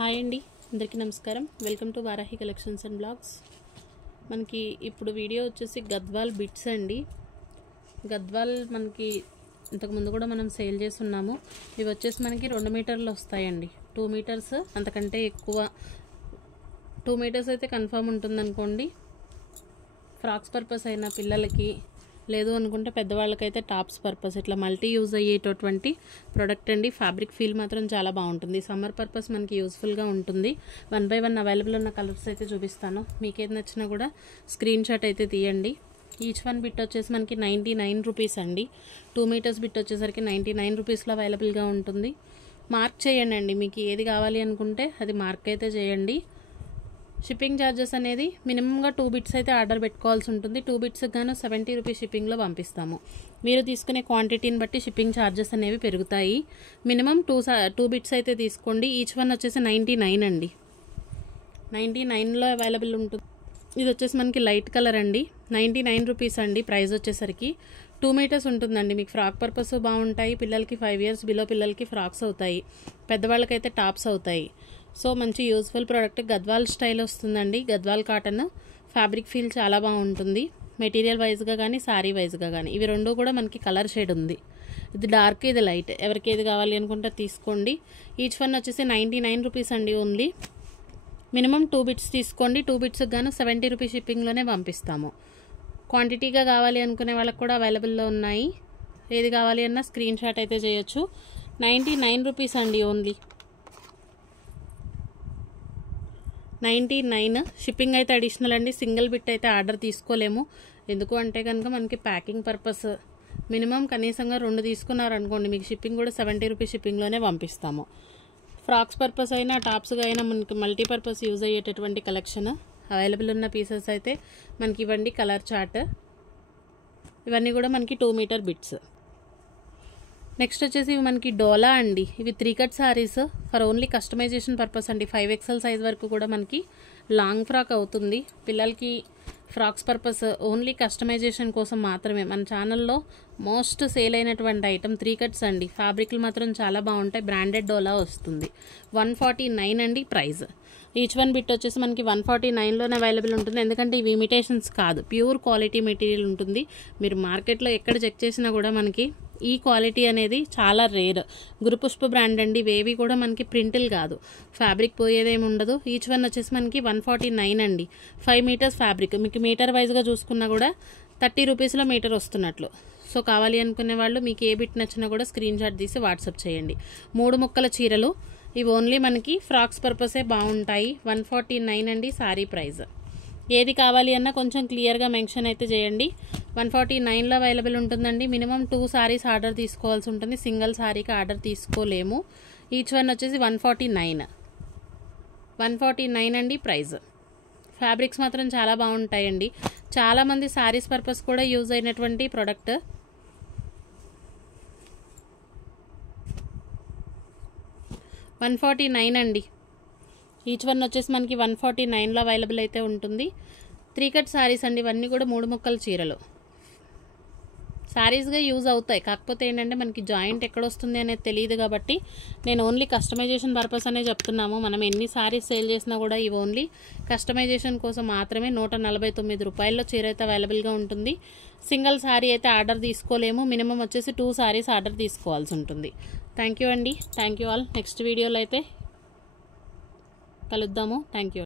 Hi అండి, అందరికీ నమస్కారం. Welcome to Varahi collections and blogs. మనకి ఇప్పుడు వీడియో వచ్చేసి గద్వాల్ బిట్స్ అండి. గద్వాల్ మనకి ఇంతకుముందు కూడా మనం సేల్ చేస్తున్నాము. ఇవి వచ్చేసి మనకి 2 మీటర్లు వస్తాయండి. 2 మీటర్స్ అంతకంటే ఎక్కువ 2 మీటర్స్ అయితే కన్ఫర్మ్ ఉంటుందనుకోండి. ఫ్రాక్స్ పర్పస్ అయిన పిల్లలకి లేదు అనుకుంటే పెద్దవాళ్ళకైతే టాప్స్ పర్పస్ ఇట్లా మల్టీ యూజ్ అయ్యేటటువంటి ప్రోడక్ట్ అండి. ఫ్యాబ్రిక్ ఫీల్ మాత్రం చాలా బాగుంటుంది. సమ్మర్ పర్పస్ మనకి యూస్ఫుల్గా ఉంటుంది. 1 by 1 అవైలబుల్ ఉన్న కలర్స్ అయితే చూపిస్తాను. మీకు ఏది నచ్చినా కూడా స్క్రీన్ షాట్ అయితే తీయండి. ఈచ్ వన్ బిట్ వచ్చేసి మనకి 99 రూపీస్ అండి. 2 మీటర్స్ బిట్ వచ్చేసరికి 99 రూపీస్లో అవైలబుల్గా ఉంటుంది. మార్క్ చేయండి అండి, మీకు ఏది కావాలి అనుకుంటే అది మార్క్ అయితే చేయండి. షిప్పింగ్ ఛార్జెస్ అనేది మినిమంగా 2 బిట్స్ అయితే ఆర్డర్ పెట్టుకోవాల్సి ఉంటుంది. 2 బిట్స్కి గాను 70 రూపీస్ షిప్పింగ్లో పంపిస్తాము. మీరు తీసుకునే క్వాంటిటీని బట్టి షిప్పింగ్ ఛార్జెస్ అనేవి పెరుగుతాయి. మినిమం 2 బిట్స్ అయితే తీసుకోండి. ఈచ్ వన్ వచ్చేసి 99 అండి. 99లో అవైలబుల్ ఉంటుంది. ఇది వచ్చేసి మనకి లైట్ కలర్ అండి. 99 రూపీస్ అండి ప్రైస్ వచ్చేసరికి. 2 మీటర్స్ ఉంటుందండి. మీకు ఫ్రాక్ పర్పస్ బాగుంటాయి. పిల్లలకి 5 years బిలో పిల్లలకి ఫ్రాక్స్ అవుతాయి. పెద్దవాళ్ళకైతే టాప్స్ అవుతాయి. సో మంచి యూస్ఫుల్ ప్రోడక్ట్. గద్వాల్ స్టైల్ వస్తుందండి. గద్వాల్ కాటన్ ఫ్యాబ్రిక్ ఫీల్ చాలా బాగుంటుంది. మెటీరియల్ వైజ్గా కానీ శారీ వైజ్గా కానీ ఇవి రెండు కూడా మనకి కలర్ షేడ్ ఉంది. ఇది డార్క్, ఇది లైట్. ఎవరికి ఏది కావాలి అనుకుంటే తీసుకోండి. ఈచ్ వన్ వచ్చేసి 99 రూపీస్ అండి ఓన్లీ. మినిమం 2 బిట్స్ తీసుకోండి. 2 బిట్స్కి గాను 70 రూపీస్ షిప్పింగ్లోనే పంపిస్తాము. క్వాంటిటీగా కావాలి అనుకునే వాళ్ళకి కూడా అవైలబుల్లో ఉన్నాయి. ఏది కావాలి అన్నా స్క్రీన్ షాట్ అయితే చేయొచ్చు. 99 రూపీస్ అండి ఓన్లీ. 99 షిప్పింగ్ అయితే అడిషనల్ అండి. సింగిల్ బిట్ అయితే ఆర్డర్ తీసుకోలేము. ఎందుకు అంటే కనుక మనకి ప్యాకింగ్ పర్పస్ మినిమం కనీసంగా 2 తీసుకున్నారనుకోండి, మీకు షిప్పింగ్ కూడా 70 రూపీస్ షిప్పింగ్లోనే పంపిస్తాము. ఫ్రాక్స్ పర్పస్ అయినా టాప్స్గా అయినా మనకి మల్టీపర్పస్ యూజ్ అయ్యేటటువంటి కలెక్షన్ అవైలబుల్ ఉన్న పీసెస్ అయితే మనకి ఇవ్వండి. కలర్ చార్ట్ ఇవన్నీ కూడా మనకి 2 మీటర్ బిట్స్. నెక్స్ట్ వచ్చేసి ఇవి మనకి డోలా అండి. ఇవి 3 cut saris for only customization purpose అండి. 5XL సైజ్ వరకు కూడా మనకి లాంగ్ ఫ్రాక్ అవుతుంది. పిల్లలకి ఫ్రాక్స్ పర్పస్ ఓన్లీ కస్టమైజేషన్ కోసం మాత్రమే మన ఛానల్లో మోస్ట్ సేల్ అయినటువంటి ఐటమ్ 3 కట్స్ అండి. ఫ్యాబ్రిక్లు మాత్రం చాలా బాగుంటాయి. బ్రాండెడ్ డోలా వస్తుంది. 149 అండి ప్రైస్. ఈచ్ వన్ బిట్ వచ్చేసి మనకి 149లోనే అవైలబుల్ ఉంటుంది. ఎందుకంటే ఇవి ఇమిటేషన్స్ కాదు, ప్యూర్ క్వాలిటీ మెటీరియల్ ఉంటుంది. మీరు మార్కెట్లో ఎక్కడ చెక్ చేసినా కూడా మనకి ఈ క్వాలిటీ అనేది చాలా రేర్. గురుపుష్ప బ్రాండ్ అండి. ఇవేవి కూడా మనకి ప్రింటిల్ కాదు, ఫ్యాబ్రిక్ పోయేదేమి ఉండదు. ఈచ్ వన్ వచ్చేసి మనకి 149 అండి. 5 మీటర్స్ ఫ్యాబ్రిక్. మీకు మీటర్ వైజ్గా చూసుకున్నా కూడా 30 రూపీస్లో మీటర్ వస్తున్నట్లు. సో కావాలి అనుకునే వాళ్ళు మీకు ఏ బిట్ నచ్చినా కూడా స్క్రీన్ షాట్ తీసి వాట్సాప్ చేయండి. 3 ముక్కల చీరలు ఇవి ఓన్లీ మనకి ఫ్రాక్స్ పర్పసే బాగుంటాయి. 149 అండి సారీ ప్రైస్. ఏది కావాలి అన్నా కొంచెం క్లియర్గా మెన్షన్ అయితే చేయండి. 149లో అవైలబుల్ ఉంటుందండి. మినిమం 2 సారీస్ ఆర్డర్ తీసుకోవాల్సి ఉంటుంది. సింగిల్ సారీకి ఆర్డర్ తీసుకోలేము. ఈచ్ వన్ వచ్చేసి 149 అండి ప్రైస్. ఫ్యాబ్రిక్స్ మాత్రం చాలా బాగుంటాయండి. చాలామంది సారీస్ పర్పస్ కూడా యూజ్ అయినటువంటి ప్రోడక్ట్. $149 అండి. ఈచ్ వన్ వచ్చేసి మనకి 149లో అవైలబుల్ అయితే ఉంటుంది. 3 కట్ సారీస్ అండి. ఇవన్నీ కూడా 3 ముక్కల చీరలు. సారీస్గా యూజ్ అవుతాయి. కాకపోతే ఏంటంటే మనకి జాయింట్ ఎక్కడొస్తుంది అనేది తెలియదు కాబట్టి నేను ఓన్లీ కస్టమైజేషన్ పర్పస్ అనే చెప్తున్నాము. మనం ఎన్ని సారీస్ సేల్ చేసినా కూడా ఇవి ఓన్లీ కస్టమైజేషన్ కోసం మాత్రమే. 149 రూపాయల్లో చీర అయితే అవైలబుల్గా ఉంటుంది. సింగిల్ సారీ అయితే ఆర్డర్ తీసుకోలేము. మినిమం వచ్చేసి 2 సారీస్ ఆర్డర్ తీసుకోవాల్సి ఉంటుంది. థ్యాంక్ యూ అండి. Thank you all. నెక్స్ట్ వీడియోలో అయితే కలుద్దాము. Thank you.